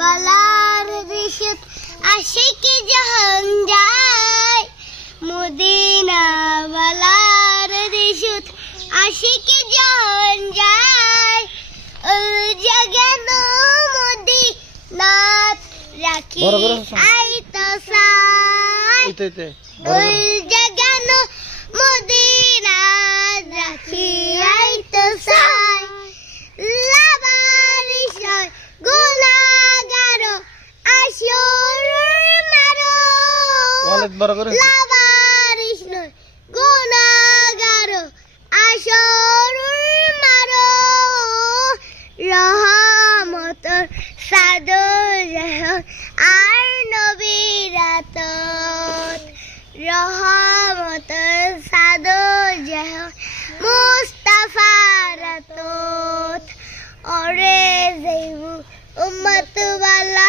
বালার দেশত আশিকি জাহান যায়। মদিনা বালার দেশত আশিকি জাহান যায়। ও জগন রাখি বড় করে হাসো। আইতো সাই ওয়ালেট বড় করে। লাবারিশ নয়। গুনাগারো আসর মারো। রহমতর সাদর আর নবীরাত রহমতর সাদর জৈবু উম্মত বালা